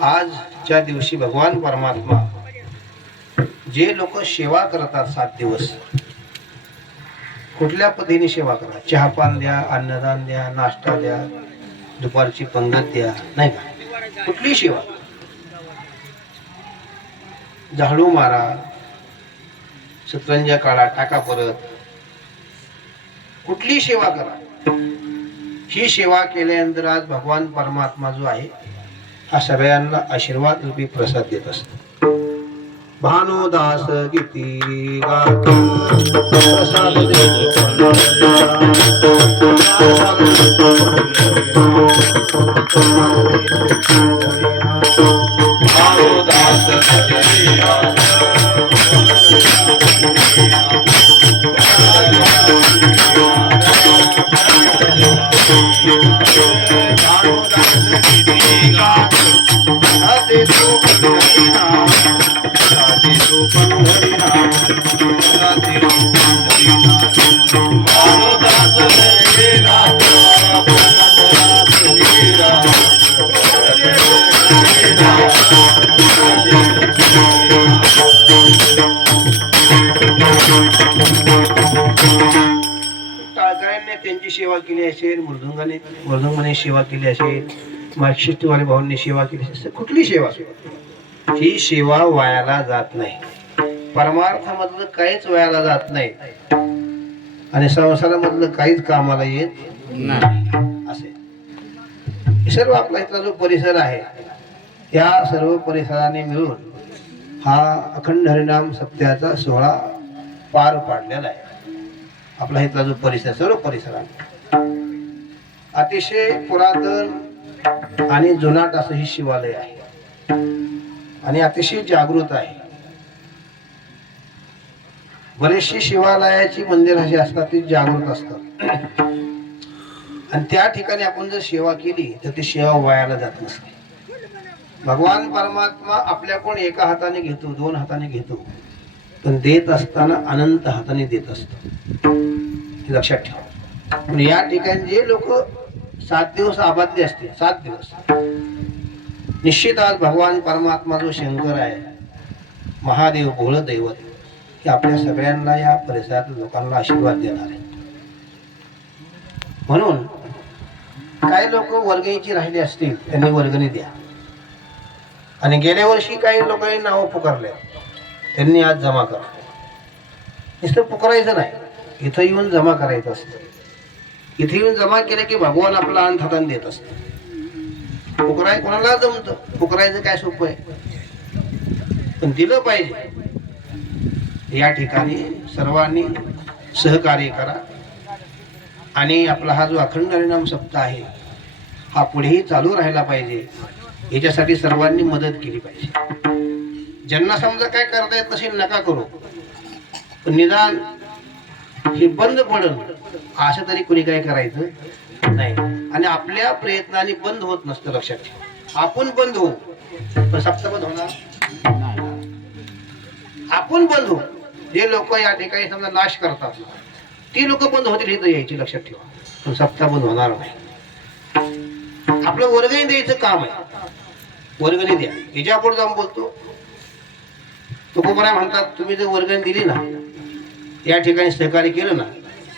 आजच्या दिवशी भगवान परमात्मा जे लोक सेवा करतात सात दिवस कुठल्या पद्धतीने सेवा करा चहापान द्या अन्नदान द्या नाश्ता द्या दुपारची पंगत द्या नाही का? कुठली सेवा? झाडू मारा सतरंजा काढा टाका परत. कुठली सेवा करा? ही सेवा केल्यानंतर आज भगवान परमात्मा जो आहे हा सगळ्यांना आशीर्वाद रूपी प्रसाद देत असतो. भानुदास गीती भानुदास टाळकऱ्यांनी त्यांची सेवा केली असेल मृदुंगाने मृदुंगाने सेवा केली असेल मार्क्सिस्टवाले भावांनी सेवा केली असेल कुठली सेवा? ही सेवा वायाला जात नाही. परमार्थामधलं काहीच वायाला जात नाही. आणि संसारामधलं काहीच कामाला येत नाही. असे सर्व आपला इथला जो परिसर आहे या सर्व परिसराने मिळून हा अखंड हरिनाम सप्त्याचा सोहळा पार पाडलेला आहे. आपला इथला जो परिसर सर्व परिसरात. अतिशय पुरातन आणि जुनाट असं ही शिवालय आहे. आणि अतिशय जागृत आहे. बरेचशी शिवालयाची मंदिर अशी असतात ती जागृत असतात. आणि त्या ठिकाणी आपण जर सेवा केली तर ती सेवा वायाला जात नसते. भगवान परमात्मा आपल्याकडून एका हाताने घेतो दोन हाताने घेतो पण देत असताना अनंत हाताने देत असतो. हे लक्षात ठेवा. पण या ठिकाणी जे लोक सात दिवस आबादले असते सात दिवस. निश्चित आज भगवान परमात्मा जो शंकर आहे महादेव भोळ दैवत हे आपल्या सगळ्यांना या परिसरातील लोकांना आशीर्वाद देणार आहे म्हणून काही लोक वर्गणीची राहिली असतील त्यांनी वर्गणी द्या. आणि गेल्या वर्षी काही लोकांनी नावं पुकारले. त्यांनी आज जमा करा. नुसतं पुकारायचं नाही. इथं येऊन जमा करायचं असतं. इथे येऊन जमा केलं की भगवान आपला अंत हाताने देत असतं. पुकराय कोणाला जमतं? पुकरायचं काय सोपं आहे? पण दिलं पाहिजे. या ठिकाणी सर्वांनी सहकार्य करा. आणि आपला हा जो अखंड हरिणाम सप्ताह आहे हा पुढेही चालू राहायला पाहिजे. याच्यासाठी सर्वांनी मदत केली पाहिजे. ज्यांना समजा काय करता येत नसेल नका करू. पण निदान हे बंद पडल असं तरी कुणी काय करायचं नाही. आणि आपल्या प्रयत्नाने बंद होत नसतं लक्षात ठेवा. आपण बंद होऊ पण सप्तपद होणार आपण बंद होऊ. जे लोक या ठिकाणी समजा नाश करतात ती लोक बंद होतील हे तर यायची लक्षात ठेवा. पण सप्ताह बंद होणार नाही. आपलं वर्गणी द्यायचं काम आहे. वर्गणी द्या. हिच्यापुढे जाऊन बोलतो. तुकोबराय म्हणतात तुम्ही जर वर्गणी दिली ना या ठिकाणी सहकार्य केलं ना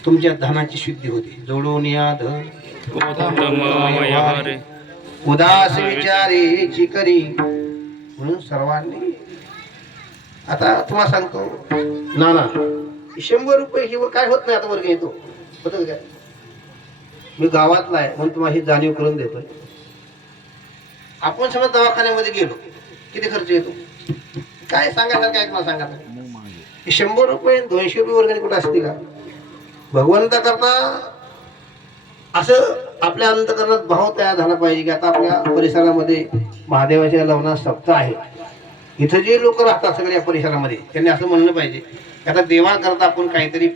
तुमच्या धनाची शुद्धी होते. जोडून या धन. उदास विचारे चिकरी. म्हणून सर्वांनी आता तुम्हाला सांगतो ना ना शंभर रुपये ही काय होत नाही आता वर्ग येतो होतं काय मी गावातला आहे म्हणून तुम्हाला ही जाणीव करून देतोय. आपण समज दवाखान्यामध्ये गेलो. किती खर्च येतो? काय सांगायचं काय मला सांगा शंभर रुपये दोनशे रुपये वर्गाने कुठं असते का? भगवंता करता असं आपल्या अंतकरणात भाव तयार झाला पाहिजे की आता आपल्या परिसरामध्ये महादेवाच्या लवना सप्ताह आहे. इथं जे लोक राहतात सगळ्या परिसरामध्ये त्यांनी असं म्हणलं पाहिजे की आता देवा करता आपण काहीतरी